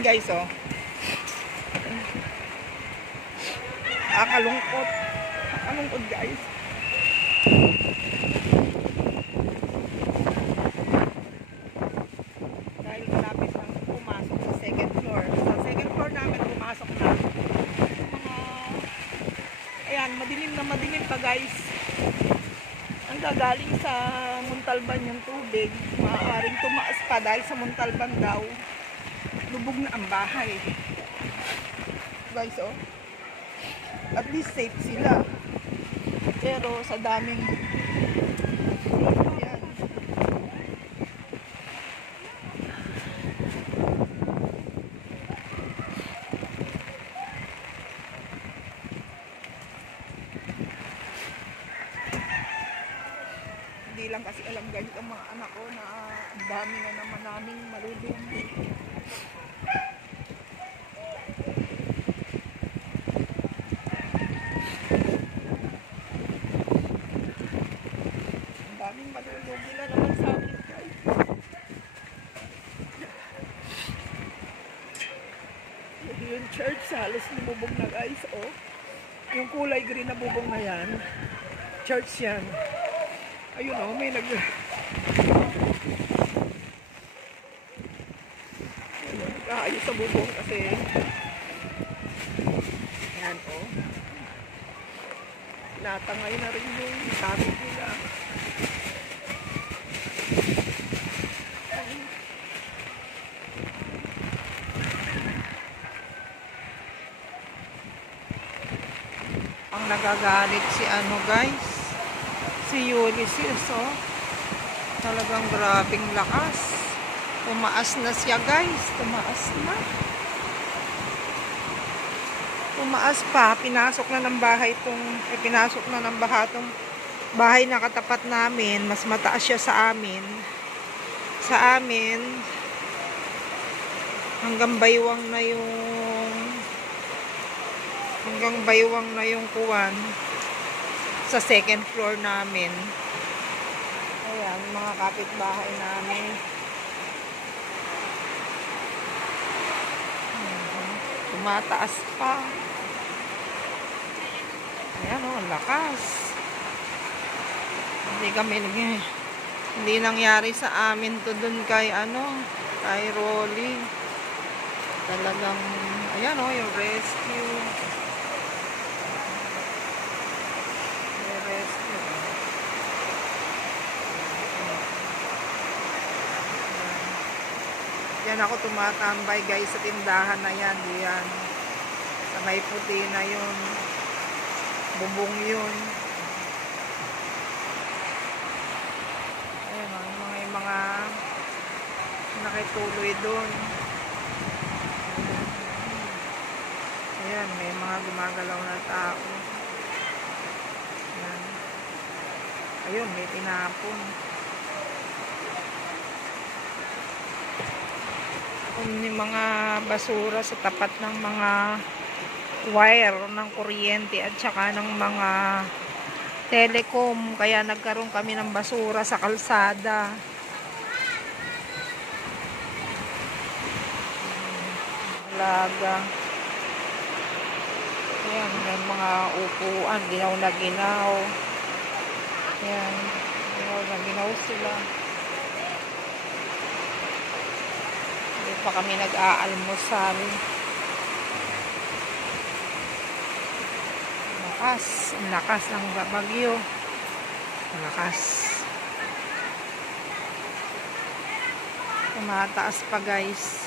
Yan guys, oh. Kalungkot. Kalungkot guys. Dahil malapit lang pumasok sa second floor. Sa second floor namin pumasok na. Mga, ayan, madilim pa guys. Ang gagaling sa Montalban yung tubig. Maaaring tumaas pa dahil sa Montalban daw. Lubog na ang bahay. Guys, oh. At least safe sila. Pero sa daming yan. Hindi lang kasi alam ganit ang mga anak ko na ang dami na naman naming malulunod. Malulugi na naman sa amin guys. Yung church halos lumubog na guys, oh. Yung kulay green na bubong na yan, church yan. Ayun, oh, may nag-aayos sa bubong kasi yan, oh. Natangay na rin yung topic nila. Ang nagagalit si ano guys, si Ulysses, oh. Talagang grabing lakas. Tumaas na siya guys, tumaas na. Tumaas pa, pinasok na ng bahay pinasok na ng baha tong bahay na katapat namin. Mas mataas siya sa amin. Sa amin, hanggang baywang na yung kuwan sa second floor namin. Ayan, mga kapitbahay namin. Tumataas pa. Ayan, oh, lakas. Hindi nangyari sa amin to dun kay Rolly. Talagang, ayan, oh, yung rescue. Diyan ako tumatambay guys sa tindahan na yan. Diyan. Sa may puti na yun. Bubong yun. Ayan, mga nakituloy doon. Ayan, may mga gumagalaw na tao. Ayan. Ayun, may tinapon. Yung mga basura sa tapat ng mga wire ng kuryente at saka ng mga telecom, kaya nagkaroon kami ng basura sa kalsada. Alaga. Ayan, may mga upuan, ginaw na ginaw. Ayan, ginaw na ginaw sila. Pa kami nag-aalmusal. Ang lakas ng bagyo. Lakas. Tumataas pa guys.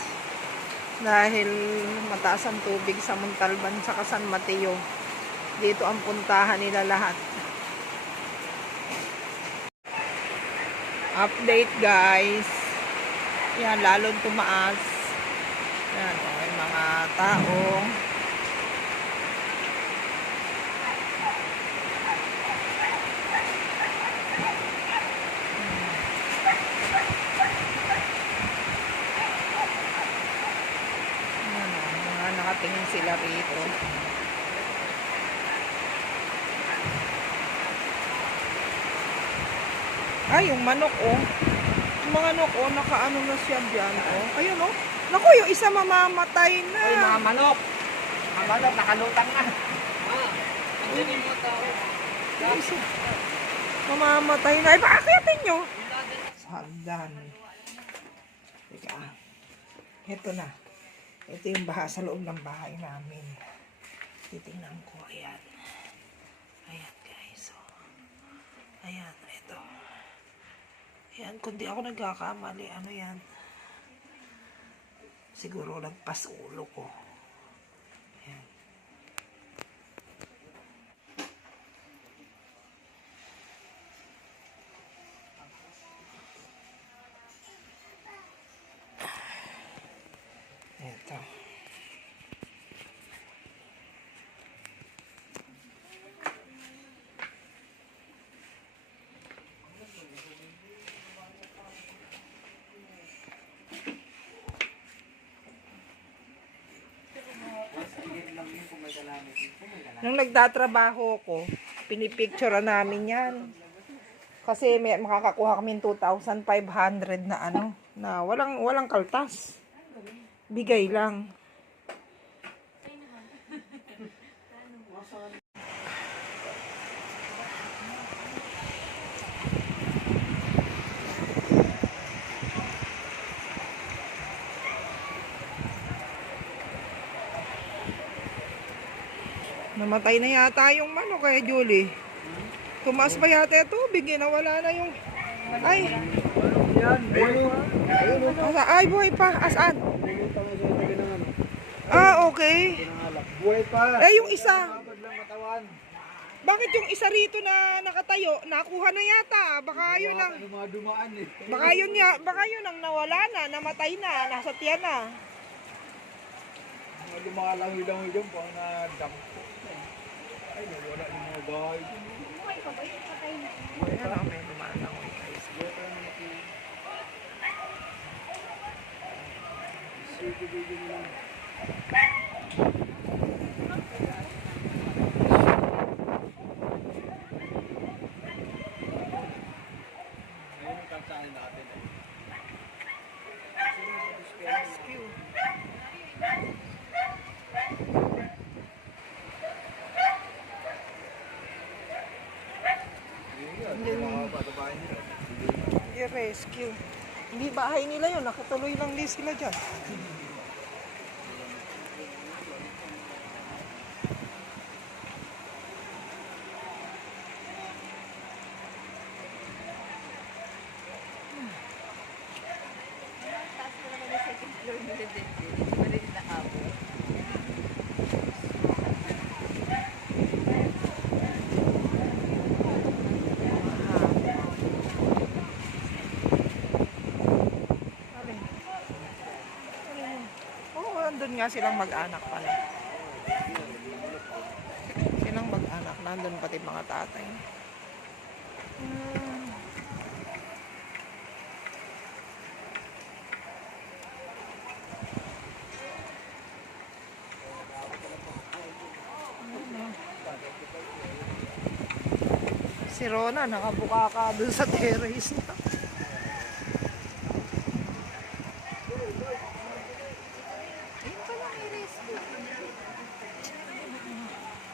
Dahil mataas ang tubig sa Montalban sa San Mateo. Dito ang puntahan nila lahat. Update guys. Yan, lalong tumaas. Yan, may mga tao. Yan, mga nakatingin sila rito. Ay, yung manok, oh. mga manok, oh, nakaano na siya diyan, oh. Ayun, oh. Naku, yung isa mamamatay na. Ay, mga manok. Mga manok, nakalutang na. Yung isa, mamamatay na. Ay, paakyatin nyo. Sagdan. Teka. Ito na. Ito yung baha sa loob ng bahay namin. Titingnan ko. Ayan. Ayan, guys. Oh. Ayan, ito. Ayan, kung di ako nagkakamali, ano yan? Siguro lagpas ulo ko. Ayan. Ito. Nung nagtatrabaho ko, pinipicture namin yan. Kasi may makakakuha kami 2,500 na ano, na walang kaltas. Bigay lang. Namatay na yata yung manok kaya Julie. Tumaas pa yata yung tubig, nawala na yung... Ay! Ay, buhay pa. Asaan? Ah, okay. Buhay pa. Eh, yung isa. Bakit yung isa rito na nakatayo, nakuha na yata? Baka yun ang... Baka yun ang nawala na, namatay na, nasa tiyan na. Lumalangoy-langoy dyan po ang nadampo. Ay, nawala yung mga bahay. Buhay pa ba yung patay na? Ayan ako, may lumalangoy guys. Ngayon ang kantahan natin eh. Rescue. I-rescue. Hindi bahay nila yun, nakatuloy lang din sila dyan. Taas ko naman yung second floor nila din. Hindi ba rin naabot? Alin? Oo, andun nga silang mag-anak pala. Silang mag-anak, nandun pati mga tatay. Hmm. Si Rona, nakabuka ka dun sa terrace niya. Ayun pa lang i-rescue.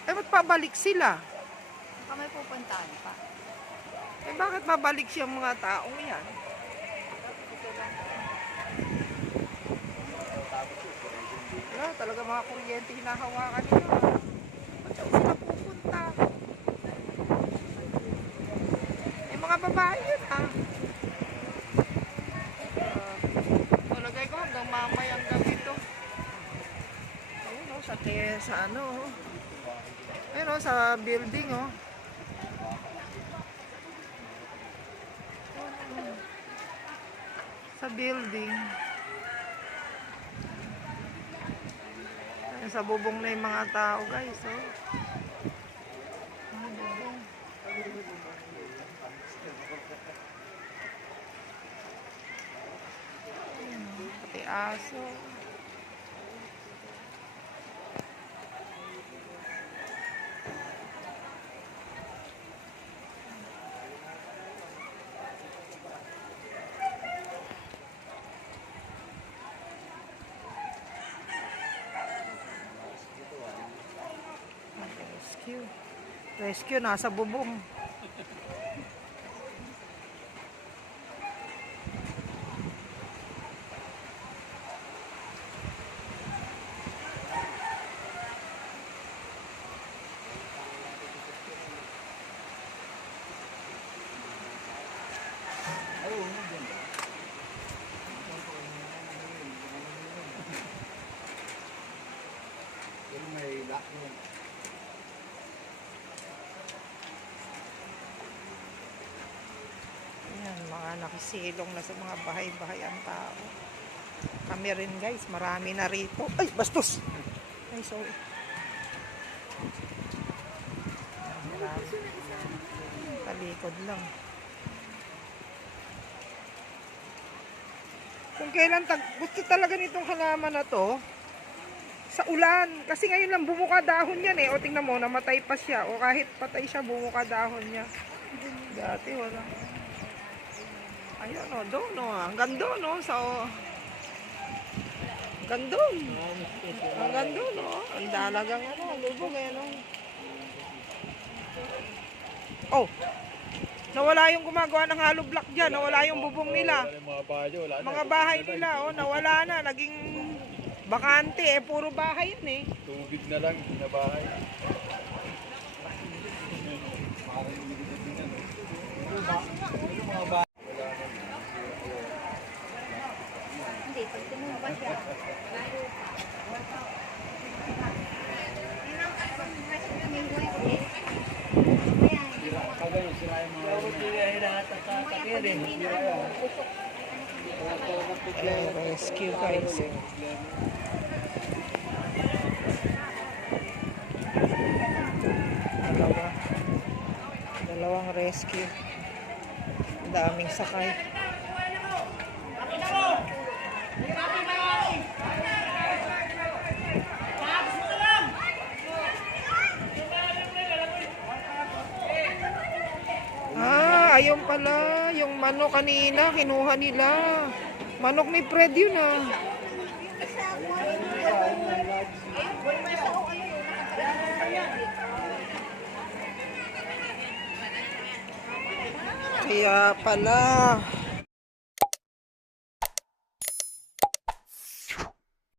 Eh, ba't pabalik sila? Baka may pupuntahan pa. Eh, bakit mabalik siyang mga taong yan? Wala, talaga mga kuryente hinahawakan nila. Ba't daw sila pupunta? Eh, mga babae yun, ah. Talagay ko hanggang mamayang gabi to. Ayun, oh, sa ano, oh. Ayun, oh, sa building, oh. Sa building. Ayun, sa bubong na yung mga tao, guys, oh. Ang bubong. Ayun, oh, pati aso. Rescue, nasa bubong. Yung may lock mo. Ayan, mga nakisilong na sa mga bahay-bahay ang tao. Kami rin guys, marami na rito. Ay, bastos! Ay, sorry. Marami. Talikod lang. Kung kailan gusto talaga nitong halaman na to, sa ulan. Kasi ngayon lang bumuka dahon yan eh. O tingnan mo, namatay pa siya. O kahit patay siya, bumuka dahon niya. Dati wala. Ayan o, doon o. Hanggang doon o. Hanggang doon. Hanggang doon o. Ang dalagang ano, lubog eh no. Oh! Nawala yung gumagawa ng hollow block dyan. Nawala yung bubong nila. Mga bahay, wala na. Mga bahay nila, oh, nawala na. Naging bakante eh. Puro bahay yun eh. Tubig na lang na bahay. Hindi, pag tumumba siya. Kagano sila yung mga Rescue guys. Dalawang rescue. Ang daming sakay. Ayun pala, yung manok kanina, kinuha nila. Manok ni Fred yun ah. Kaya pala.